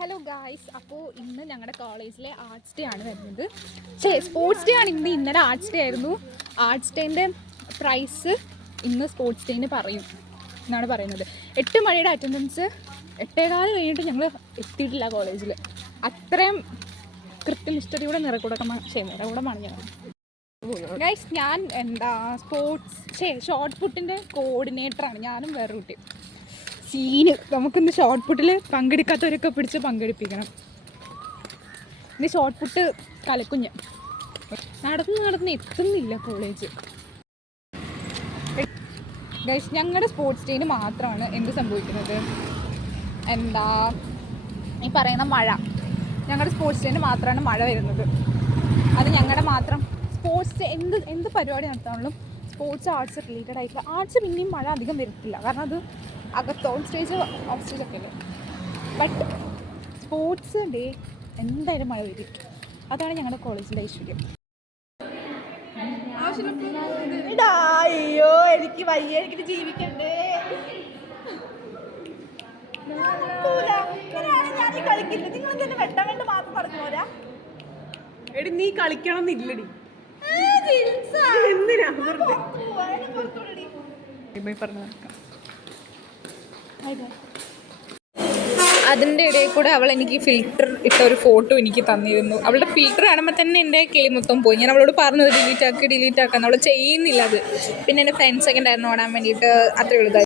Hello guys, അപ്പോൾ ഇന്ന് ഞങ്ങളുടെ കോളേജിലെ ആർട്സ് ഡേ ആണ് വരുന്നത്. സ്പോർട്സ് ഡേ ആണ് ഇന്നലെ ആർട്സ് ഡേ ആയിരുന്നു. ആർട്സ് ഡേൻ്റെ പ്രൈസ് ഇന്ന് സ്പോർട്സ് ഡേന് പറയും എന്നാണ് പറയുന്നത്. 8 മണിയുടെ അറ്റൻഡൻസ് 8:15 കഴിഞ്ഞിട്ട് ഞങ്ങൾ എത്തിയിട്ടില്ല കോളേജിൽ. അത്രയും കൃത്യനിഷ്ഠതയോടെ നിറകൂടമാണ് ഞാൻ. ഗൈസ്, ഞാൻ ഷോർട്ട് പുട്ടിൻ്റെ കോർഡിനേറ്ററാണ്. ഞാനും വേറെ കുട്ടി സീന്. നമുക്കിന്ന് ഷോർട്ട് പുട്ടിൽ പങ്കെടുക്കാത്തവരൊക്കെ പിടിച്ച് പങ്കെടുപ്പിക്കണം. ഇന്ന് ഷോർട്ട് പുട്ട് കലക്കുഞ്ഞ് നടന്ന് എത്തുന്നില്ല കോളേജ്. ഗൈസ്, ഞങ്ങളുടെ സ്പോർട്സ് ഡേന് മാത്രമാണ് എന്ത് സംഭവിക്കുന്നത്, ഈ പറയുന്ന മഴ. ഞങ്ങളുടെ സ്പോർട്സ് ഡേന് മാത്രമാണ് മഴ വരുന്നത്. അത് ഞങ്ങളുടെ മാത്രം സ്പോർട്സ് എന്ത് പരിപാടി നടത്താണെങ്കിലും സ്പോർട്സ് ആർട്സ് റിലേറ്റഡ് ആയിട്ടുള്ള ആർട്സ് പിന്നെയും മഴ അധികം വരത്തില്ല, കാരണം അത് അകത്ത് ഓൺ സ്റ്റേജ് ഓഫ് സ്റ്റേജ് ഒക്കെ അല്ലേ. ബട്ട് സ്പോർട്സ് ഡേ എന്തായാലും മഴ വരും. അതാണ് ഞങ്ങളുടെ കോളേജിൻ്റെ ഐശ്വര്യം. അയ്യോ, എനിക്ക് വയ്യ, എനിക്ക് ജീവിക്കണ്ടേ. ഞാൻ കളിക്കില്ല. നിങ്ങൾ തന്നെ വെട്ടാൻ വേണ്ടി മാത്രം പറഞ്ഞു പോരാ. എടി, നീ കളിക്കണം എന്നില്ലടി. അതിൻ്റെ ഇടയിൽ കൂടെ അവൾ എനിക്ക് ഫിൽറ്റർ ഇട്ട ഒരു ഫോട്ടോ എനിക്ക് തന്നിരുന്നു. അവളുടെ ഫിൽറ്റർ കാണുമ്പോൾ തന്നെ എൻ്റെ കിളി മൊത്തം പോയി. ഞാൻ അവളോട് പറഞ്ഞത് ഡിലീറ്റ് ആക്കാൻ. അവൾ ചെയ്യുന്നില്ല അത്. പിന്നെ എൻ്റെ ഫ്രണ്ട്സൊക്കെ ഉണ്ടായിരുന്നു ഓടാൻ വേണ്ടിയിട്ട്. അത്രയേ ഉള്ളൂ.